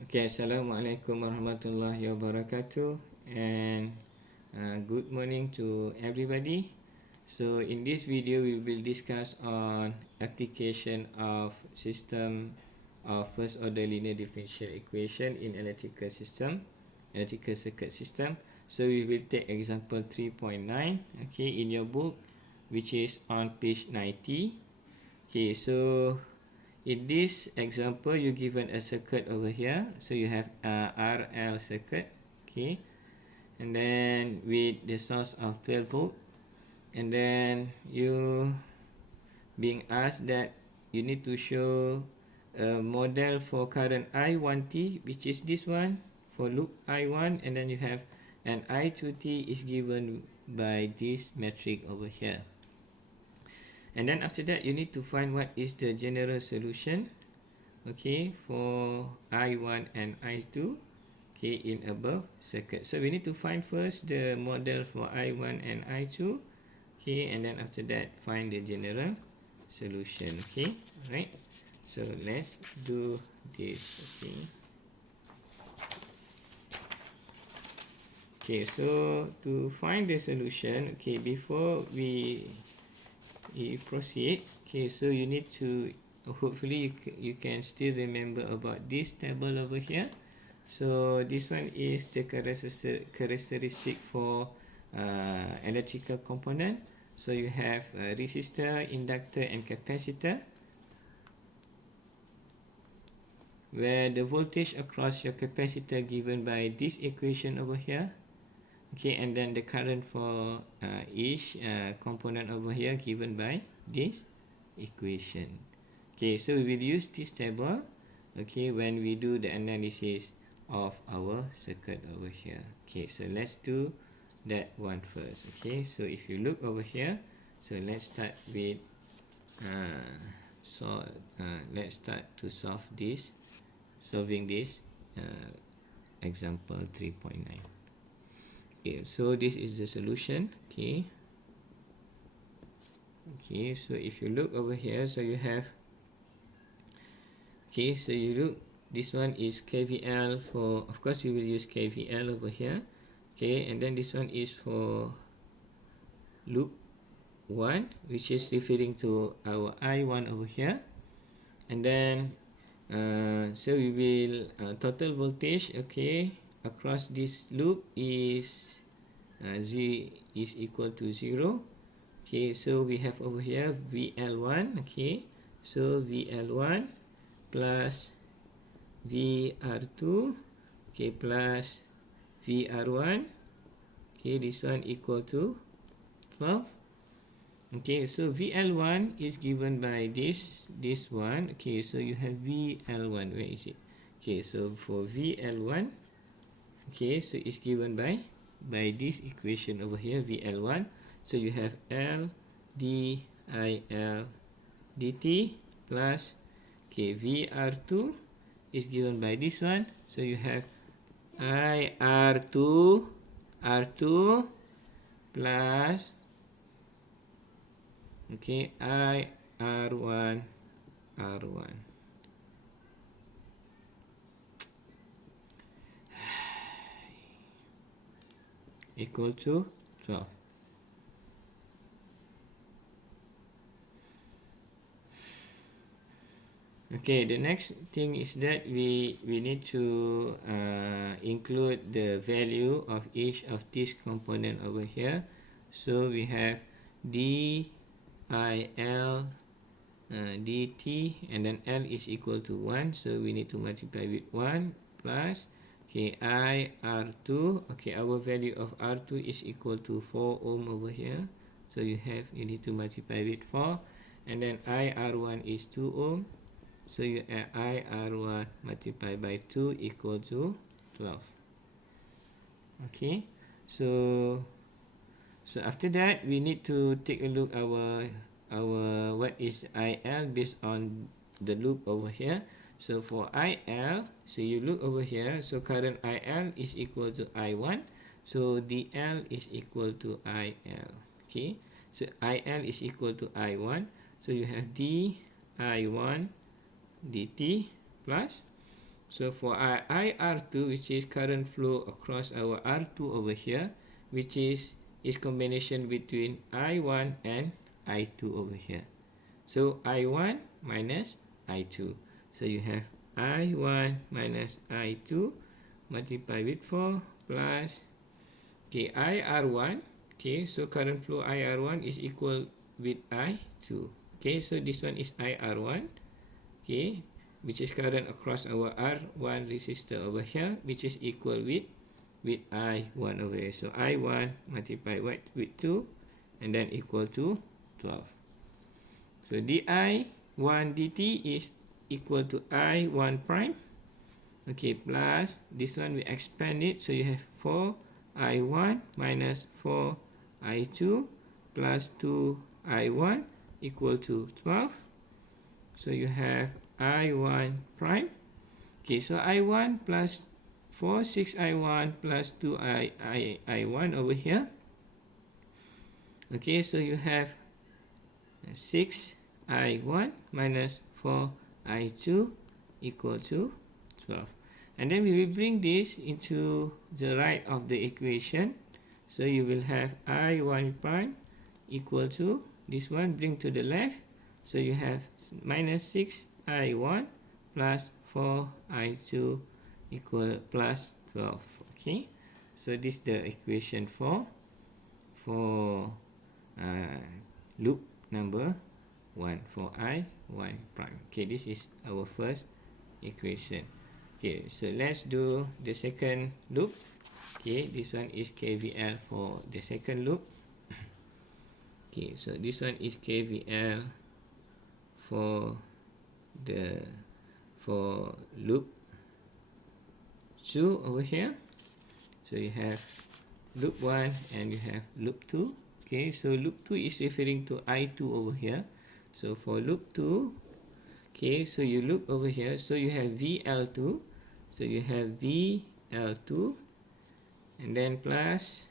Okay, Assalamualaikum warahmatullahi wabarakatuh, and good morning to everybody. So in this video we will discuss on application of system of first order linear differential equation in electrical circuit system. So we will take example 3.9, okay, in your book, which is on page 90. Okay, so in this example, you given a circuit over here. So you have a RL circuit, okay, and then with the source of 12 volt, and then you being asked that you need to show a model for current I1t, which is this one for loop I1, and then you have an I2t is given by this metric over here. And then after that, you need to find what is the general solution, okay, for I1 and I2, okay, in above circuit. So we need to find first the model for I1 and I2, okay, and then after that find the general solution. Okay, right? So let's do this. Okay, so to find the solution, okay, before we proceed, okay, so you need to hopefully you can still remember about this table over here. So this one is the characteristic for electrical component. So you have a resistor, inductor and capacitor, where the voltage across your capacitor given by this equation over here, okay, and then the current for each component over here given by this equation. Okay, so we will use this table, okay, when we do the analysis of our circuit over here. Okay, so let's do that one first. Okay, so if you look over here, so let's start with let's start to solving this example 3.9. Okay, so this is the solution. Okay, so if you look over here, so you have, okay, so you look, this one is KVL for, of course we will use KVL over here, okay, and then this one is for loop 1, which is referring to our I1 over here, and then so we will total voltage, okay, across this loop is Z is equal to 0. Okay, so we have over here VL1, okay, so VL1 plus VR2, okay, plus VR1, okay, this one equal to 12. Okay, so VL1 is given by this one. Okay, so you have VL1, where is it? Okay, so for VL1, okay, so it's given by this equation over here, VL1. So you have L DIL dt plus, okay, VR2 is given by this one. So you have IR2 R2 plus, okay, IR1 R1 equal to 12. Okay, the next thing is that we need to include the value of each of these component over here. So we have DIL dt, and then L is equal to 1, so we need to multiply with 1 plus, okay, IR2, okay, our value of R2 is equal to 4 ohm over here, so you need to multiply with 4, and then IR1 is 2 ohm, so you add IR1 multiplied by 2 equal to 12. Okay, so after that we need to take a look our what is IL based on the loop over here. So for IL, so you look over here, so current IL is equal to I1, so DL is equal to IL. Okay, so IL is equal to I1, so you have d I1 dt plus, So for IR2, which is current flow across our R2 over here, which is combination between I1 and I2 over here. So I1 minus I2. So you have I1 minus I2 multiplied with 4 plus, okay, IR1. Okay, so current flow IR1 is equal with I2. Okay, so this one is IR1. Okay, which is current across our R1 resistor over here, which is equal with I1 over here. So I1 multiplied with 2 and then equal to 12. So di1 dt is equal to I1 prime. Okay, plus this one we expand it, so you have 4I1 minus 4I2 plus 2I1 equal to 12. So you have I1 prime. Okay, so I1 plus 4, 6I1 plus 2I1 over here. Okay, so you have 6I1 minus 4I2 equal to 12. And then we will bring this into the right of the equation. So you will have I1 prime equal to this one, bring to the left. So you have minus 6I1 plus 4I2 equal plus 12. Okay, so this is the equation for loop number 1 for I1 prime. Okay, this is our first equation. Okay, so let's do the second loop. Okay, this one is KVL for the second loop. Okay, so this one is KVL for loop 2 over here. So you have loop 1 and you have loop 2. Okay, so loop 2 is referring to I2 over here. So for loop 2, okay, so you look over here, so you have VL2. So you have VL2 and then plus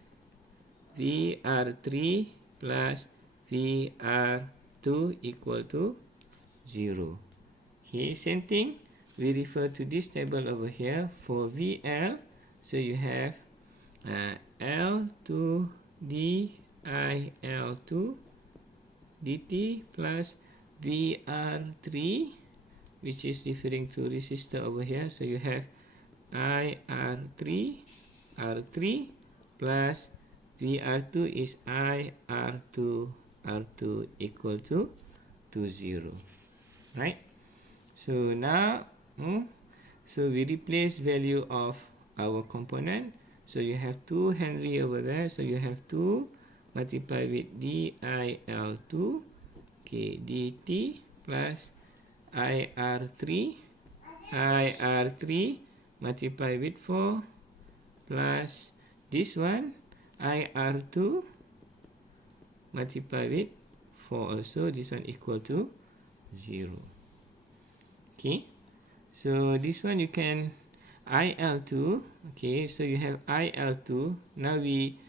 VR3 plus VR2 equal to 0. Okay, same thing, we refer to this table over here for VL. So you have L2 DIL2 dt plus VR3, which is referring to resistor over here. So you have IR3 R3 plus VR2 is IR2 R2 equal to 0. Right? So now, so we replace value of our component. So you have 2 Henry over there. So you have 2 multiplied with DIL2, okay, dt plus IR3 multiplied with 4 plus this one IR2 multiplied with 4 also. This one equal to 0. Okay, so this one you can IL2. Okay, so you have IL2. Now we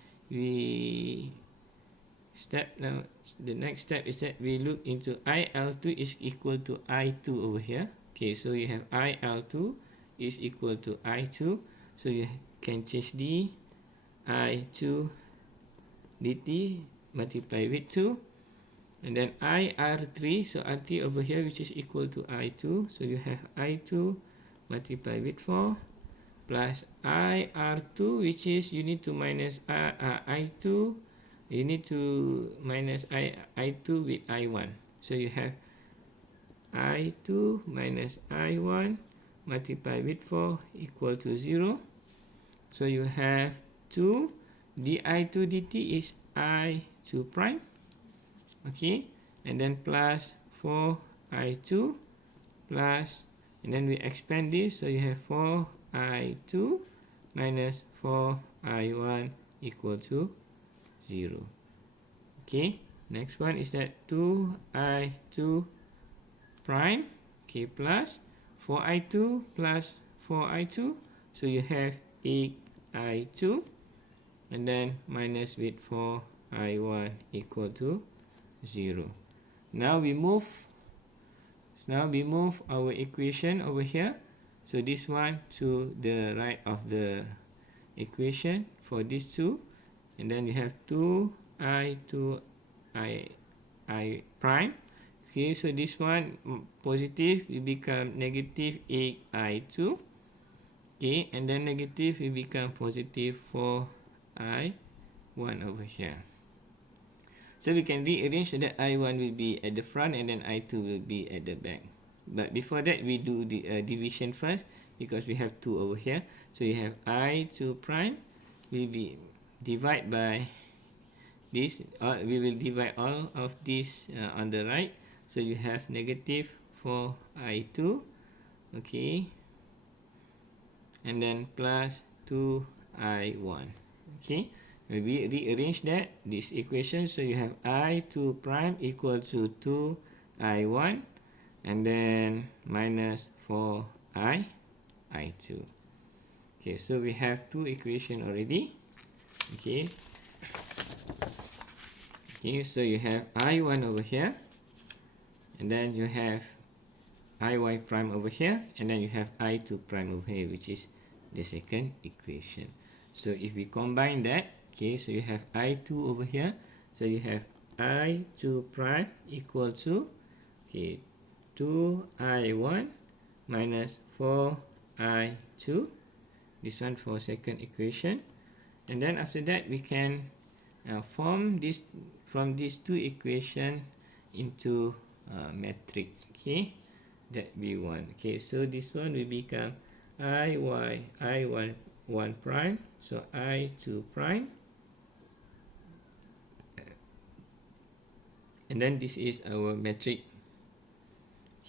step, now the next step is that we look into IL2 is equal to I2 over here. Okay, so you have IL2 is equal to I2. So you can change the I2 dt multiply with 2. And then IR3, so RT over here, which is equal to I2. So you have I2 multiply with 4 plus IR2, which is you need to minus I2. You need to minus I2 with I1. So you have I2 minus I1 multiply with 4 equal to 0. So you have 2 di2 dt is I2 prime. Okay, and then plus 4I2 plus, and then we expand this, so you have 4I2 minus 4I1 equal to 0. Okay, next one is that 2I2 prime, okay, plus 4I2 plus 4I2, so you have 8I2 and then minus with 4I1 equal to 0. Now we move our equation over here. So this one to the right of the equation for these two, and then you have 2i to I prime. Okay, so this one positive will become negative 8i2. Okay, and then negative will become positive 4i1 over here. So we can rearrange so that I1 will be at the front and then I2 will be at the back. But before that, we do the division first, because we have 2 over here. So you have I2 prime will be divided by this. We will divide all of this on the right. So you have negative 4I2. Okay. And then plus 2I1. Okay. Maybe rearrange that, this equation. So you have I2 prime equal to 2I1 and then minus 4I2. Okay, so we have two equations already. Okay. Okay, so you have I1 over here, and then you have IY prime over here, and then you have I2 prime over here, which is the second equation. So if we combine that, okay, so you have I2 over here, so you have I2 prime equal to, okay, 2I1 minus 4I2. This one for second equation. And then after that, we can form this from these two equations into matrix, okay, that we want. Okay, so this one will become I1 prime, so I2 prime, and then this is our matrix.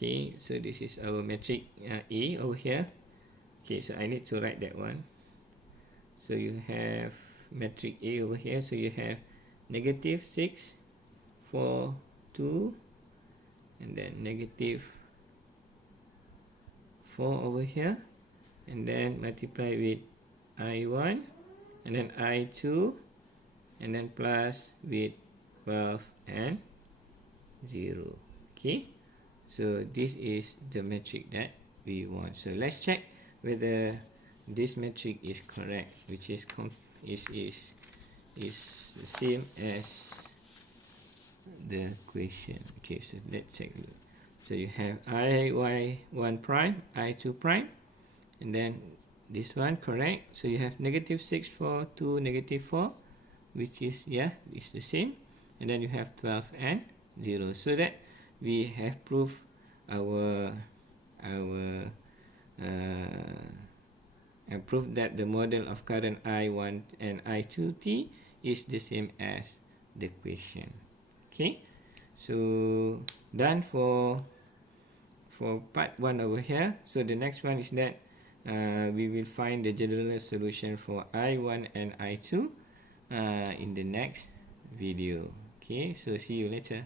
Okay, so this is our matrix A over here. Okay, so I need to write that one. So you have matrix A over here, so you have negative 6, 4, 2, and then negative 4 over here, and then multiply with I1, and then I2, and then plus with 12 and 0. Okay, so this is the matrix that we want. So let's check whether this matrix is correct, which is the same as the question. Okay, so let's check. So you have I1 prime, I2 prime, and then this one correct. So you have negative 6, 4, 2, negative 4, which is, yeah, it's the same. And then you have 12 and 0. So that we have proved our proof that the model of current I1 and I2t is the same as the question. Okay, so done for part 1 over here. So the next one is that we will find the general solution for I1 and I2 in the next video. Okay, so see you later.